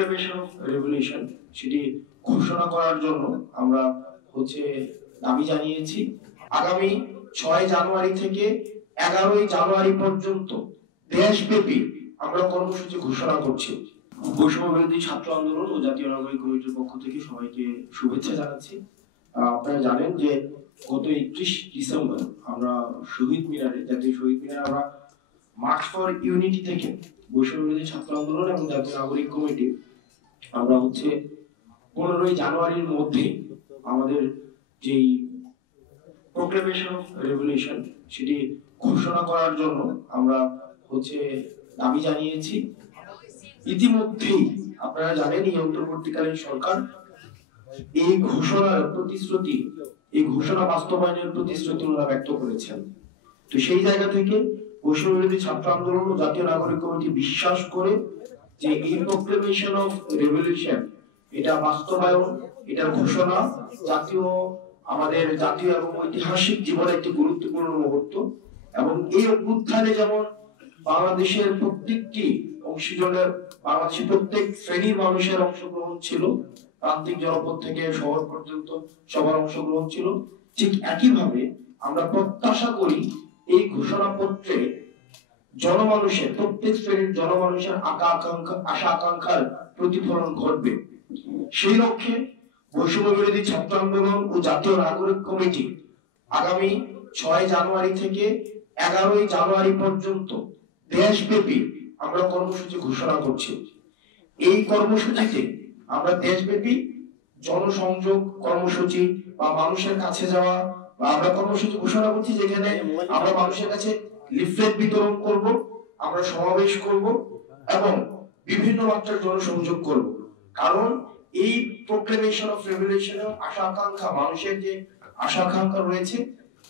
Proclamation of revolution সেটি ঘোষণা করার জন্য আমরা দাবি জানিয়েছি। আগামী 6 জানুয়ারি থেকে 11 জানুয়ারি পর্যন্ত দেশব্যাপী আমরা কর্মসূচি ঘোষণা করছি। বৈষম্য বিরোধী ছাত্র আন্দোলন ও জাতীয় নাগরিক কমিটির পক্ষ থেকে সবাইকে শুভেচ্ছা জানাচ্ছি। আপনারা জানেন যে গত 31 ডিসেম্বর আমরা শহীদ মিনারে, জাতীয় শহীদ মিনারে আমরা মার্চ ফর ইউনিটি থেকে বৈষম্য বিরোধী ছাত্র আন্দোলন এবং জাতীয় নাগরিক কমিটি আমরা 15 জানুয়ারির মধ্যে আমাদের যেই প্রোক্লেমেশন অফ রেভলিউশন সেটি ঘোষণা করার জন্য আমরা দাবি জানিয়েছি। ইতিমধ্যেই আপনারা জানেন এই অন্তর্বর্তীকালীন সরকার এই ঘোষণা বাস্তবায়নের প্রতিশ্রুতি ওনারা ব্যক্ত করেছেন। তো সেই জায়গা থেকে বৈষম্য বিরোধী ছাত্র আন্দোলন ও জাতীয় নাগরিক কমিটি বিশ্বাস করে যে এই প্রোক্লেমেশন অফ রেভলিউশন এটা বাস্তবায়ন, এটার ঘোষণা আমাদের জাতীয় এবং ঐতিহাসিক জীবনে একটি গুরুত্বপূর্ণ মুহূর্ত। এবং এই অভ্যুত্থানে যেমন বাংলাদেশের প্রত্যেকটি অংশীজনের, বাংলাদেশের প্রত্যেক শ্রেণীর মানুষের অংশগ্রহণ ছিল, প্রান্তিক জনপদ থেকে শহর পর্যন্ত সবার অংশগ্রহণ ছিল, ঠিক একইভাবে আমরা প্রত্যাশা করি এই ঘোষণাপত্রে জনমানুষের, প্রত্যেক শ্রেণীর জনমানুষের আশা আকাঙ্ক্ষার প্রতিফলন ঘটবে। সেই লক্ষ্যে বৈষম্য বিরোধী ছাত্র আন্দোলন ও জাতীয় নাগরিক কমিটি আগামী 6 জানুয়ারি থেকে 11 জানুয়ারি পর্যন্ত দেশব্যাপী আমরা কর্মসূচি ঘোষণা করছি। এই কর্মসূচিতে আমরা দেশব্যাপী জনসংযোগ কর্মসূচি বা মানুষের কাছে যাওয়া বা আমরা কর্মসূচি ঘোষণা করছি, যেখানে আমরা মানুষের কাছে লিফলেট বিতরণ করব, আমরা সমাবেশ করব এবং বিভিন্ন মাত্রার জনসংযোগ করব। কারণ এই প্রোক্লেমেশন অফ রেভলিউশনের আশা আকাঙ্ক্ষা, মানুষের যে আশা আকাঙ্ক্ষা রয়েছে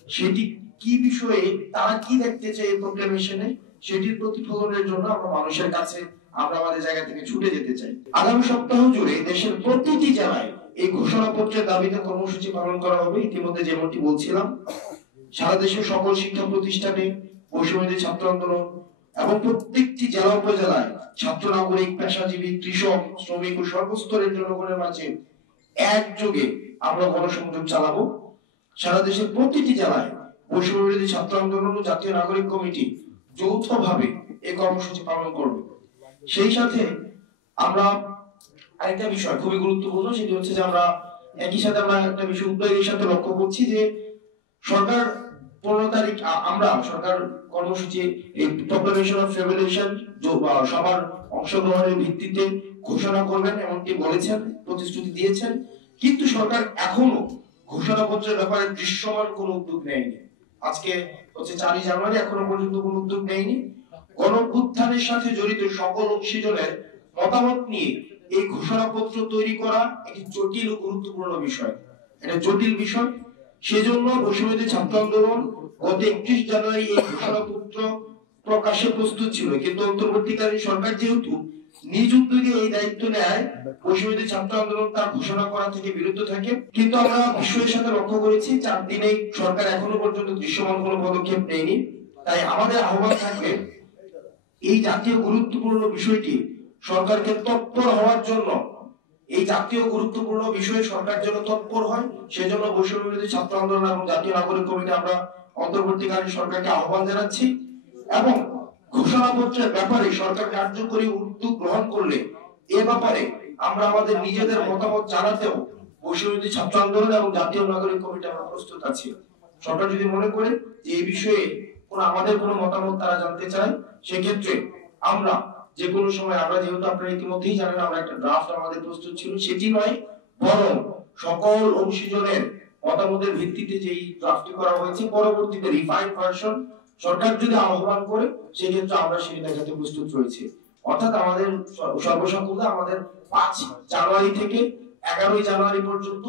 সেটি কি বিষয়ে, তারা কি দেখতে চায় এই প্রোক্লেমেশনে, সেটির প্রতিফলনের জন্য আমরা মানুষের কাছে, আমরা আমাদের জায়গা থেকে ছুটে যেতে চাই। আগামী সপ্তাহ জুড়ে দেশের প্রতিটি জেলায় এই ঘোষণাপত্রের দাবিতে কর্মসূচি পালন করা হবে। ইতিমধ্যে যেমনটি বলছিলাম, সারা দেশের সকল শিক্ষা প্রতিষ্ঠানে বৈষম্য বিরোধী ছাত্র আন্দোলন এবং প্রত্যেকটি জেলা উপজেলায় ছাত্র, নাগরিক, পেশাজীবী, কৃষক, শ্রমিক ও সর্বস্তরের জনগণের মাঝে একযোগে আমরা গণসংযোগ চালাবো। সারা দেশের প্রতিটি জেলায় বৈষম্য বিরোধী ছাত্র আন্দোলন ও জাতীয় নাগরিক কমিটি যৌথভাবে এই কর্মসূচি পালন করবে। সেই সাথে আমরা আরেকটা বিষয় খুবই গুরুত্বপূর্ণ, সেটি যে আমরা একই সাথে আমরা একটা বিষয় উদ্বেগের সাথে লক্ষ্য করছি যে সরকার 15 তারিখ সরকার কর্মসূচি এই প্রোক্লেমেশন অফ রেভলিউশন সবার অংশগ্রহণের ভিত্তিতে ঘোষণা করবেন এমনটি বলেছেন, প্রতিশ্রুতি দিয়েছেন। কিন্তু সরকার এখনো ঘোষণাপত্রের ব্যাপারে দৃশ্যমান কোনো উদ্যোগ নেয়নি। আজকে 4 জানুয়ারি, এখনো পর্যন্ত কোনো উদ্যোগ নেয়নি। গণঅভ্যুত্থানের সাথে জড়িত সকল অংশীজনের মতামত নিয়ে এই ঘোষণাপত্র তৈরি করা একটি জটিল ও গুরুত্বপূর্ণ বিষয়, এটা জটিল বিষয়। সেজন্য বৈষম্য বিরোধী ছাত্র আন্দোলন গত 31 জানুয়ারি এই ঘোষণাপত্র প্রকাশে প্রস্তুত ছিল, কিন্তু অন্তর্বর্তীকালীন সরকার যেহেতু নিজ উদ্যোগে এই দায়িত্ব নেয়, বৈষম্য বিরোধী ছাত্র আন্দোলন তার ঘোষণা করা থেকে বিরত থাকে। কিন্তু আমরা বিষয়ের সাথে লক্ষ্য করেছি 4 দিনে সরকার এখনো পর্যন্ত দৃশ্যমান কোনো পদক্ষেপ নেয়নি। তাই আমাদের আহ্বান থাকবে এই জাতীয় গুরুত্বপূর্ণ বিষয়টি সরকারকে তৎপর হওয়ার জন্য, এই জাতীয় গুরুত্বপূর্ণ বিষয়ে সরকার যেন তৎপর হয়, সেজন্য বৈষম্য বিরোধী ছাত্র আন্দোলন এবং জাতীয় নাগরিক কমিটি আমরা অন্তর্বর্তীকালীন সরকারকে আহ্বান জানাচ্ছি। এবং ঘোষণাপত্রের ব্যাপারে সরকার কার্যকরী উদ্যোগ গ্রহণ করলে এ ব্যাপারে আমরা আমাদের নিজেদের মতামত জানাতেও বৈষম্য বিরোধী ছাত্র আন্দোলন এবং জাতীয় নাগরিক কমিটি আমরা প্রস্তুত আছি। সরকার যদি মনে করে যে এই বিষয়ে আমাদের কোনো মতামত তারা জানতে চায়, সেক্ষেত্রে আমরা যে কোনো সময়, আমরা যেহেতু আপনারা ইতিমধ্যেই জানেন আমরা একটা ড্রাফট আমাদের প্রস্তুত ছিল, সেটি নয় বরং সকল অংশীজনের মতামতের ভিত্তিতে যেই ড্রাফটটি করা হয়েছে, পরবর্তীতে রিফাইন্ড ভার্সন সরকার যদি আহ্বান করে সেক্ষেত্রে আমরা সেটি দেখাতে প্রস্তুত রয়েছি। অর্থাৎ আমাদের সর্বসম্মত আমাদের 5 জানুয়ারি থেকে 11 জানুয়ারি পর্যন্ত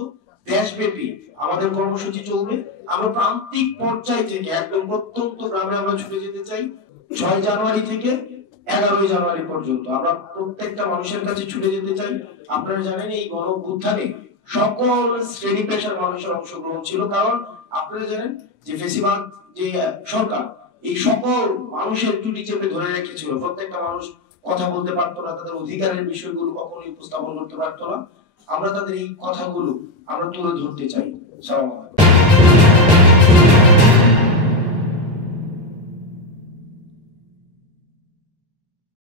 দেশব্যাপী আমাদের কর্মসূচি চলবে। আমরা প্রান্তিক পর্যায় থেকে একদম প্রত্যন্ত গ্রামে আমরা ছুটে যেতে চাই। 6 জানুয়ারি থেকে 11 জানুয়ারি পর্যন্ত আমরা প্রত্যেকটা মানুষের কাছে ছুটে যেতে চাই। আপনারা জানেন এই গণঅভ্যুত্থানে সকল শ্রেণী পেশার মানুষের অংশগ্রহণ ছিল, কারণ আপনারা জানেন যে ফেসিবাদ যে সরকার এই সকল মানুষের টুটি চেপে ধরে রেখেছিল। প্রত্যেকটা মানুষ কথা বলতে পারতো না, তাদের অধিকারের বিষয়গুলো কখনোই উপস্থাপন করতে পারতো না। আমরা তাদের এই কথাগুলো আমরা তুলে ধরতে চাই। সালাম আলাইকুম।